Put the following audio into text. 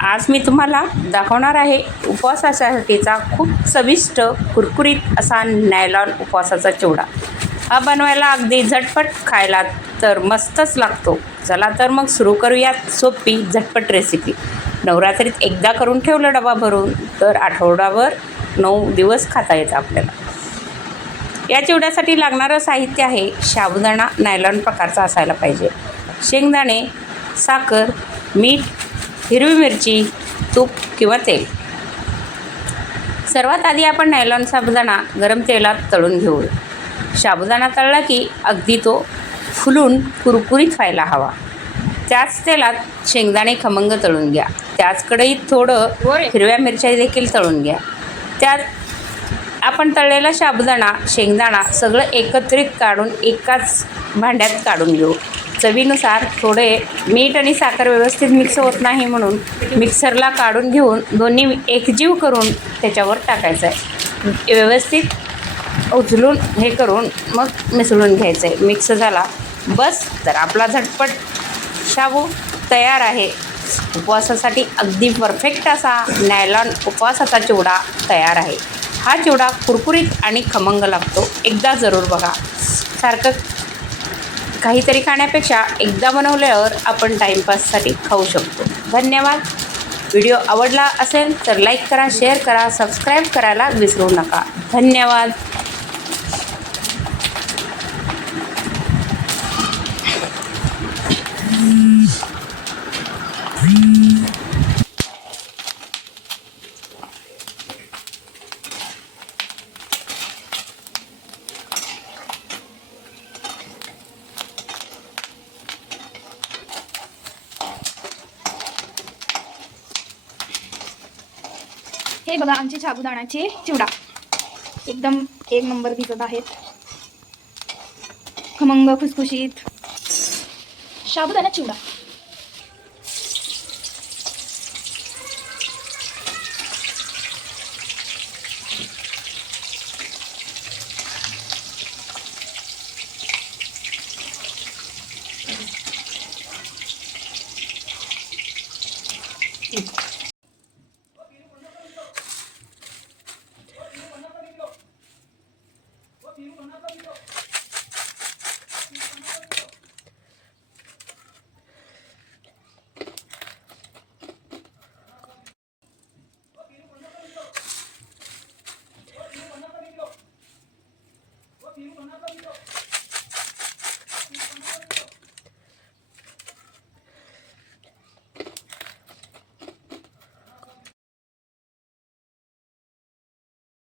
आज मी तुम्हाला दाखवणार आहे उपवासासाठीचा खूप चविष्ट कुरकुरीत असा नायलॉन उपवासाचा चिवडा। हा बनवायला अगदी झटपट, खायला तर मस्तच लागतो। चला तर मग सुरू करूयात सोपी झटपट रेसिपी। नवरात्रीत एकदा करून ठेवलं डबा भरून तर आठवडाभर 9 दिवस खाता येतं आपल्याला। या चिवड्यासाठी लागणारं साहित्य आहे साबुदाणा नायलॉन प्रकारचा असायला पाहिजे, शेंगदाणे, साखर, मीठ, हिरवी मिरची, तूप किंवा तेल। सर्वात आधी आपण नायलॉन साबुदाणा गरम तेलात तळून घेऊ। साबुदाणा तळला की अगदी तो फुलून कुरकुरीत व्हायला हवा। त्याच तेलात शेंगदाणे खमंग तळून घ्या। त्याच कढईत थोडं हिरव्या मिरच्या देखील तळून घ्या। त्यात आपण तळलेला साबुदाणा, शेंगदाणा सगळं एकत्रित काढून एकाच भांड्यात काढून घेऊ। चवीनुसार थोडे मीठ आणि साखर व्यवस्थित मिक्स होत नाही म्हणून मिक्सरला काढून घेऊन दोन्ही एकजीव करून त्याच्यावर टाकायचं आहे। व्यवस्थित उचलून हे करून मग मिसळून घ्यायचं आहे। मिक्स झाला बस तर आपला झटपट शाबू तयार आहे। उपवासासाठी अगदी परफेक्ट असा नायलॉन उपवासाचा चिवडा तयार आहे। हा चिवडा कुरकुरीत आणि खमंग लागतो। एकदा जरूर बघा। सारखं काहीतरी खाण्यापेक्षा एकदा बनवल्यावर आपण टाईमपाससाठी खाऊ शकतो। धन्यवाद। व्हिडिओ आवडला असेल तर लाईक करा, शेअर करा, सबस्क्राईब करायला विसरू नका। धन्यवाद। हे बघा आमचे साबुदाण्याचे चिवडा एकदम एक नंबर दिसत आहेत। खमंग खुसखुशीत साबुदाणा चिवडा।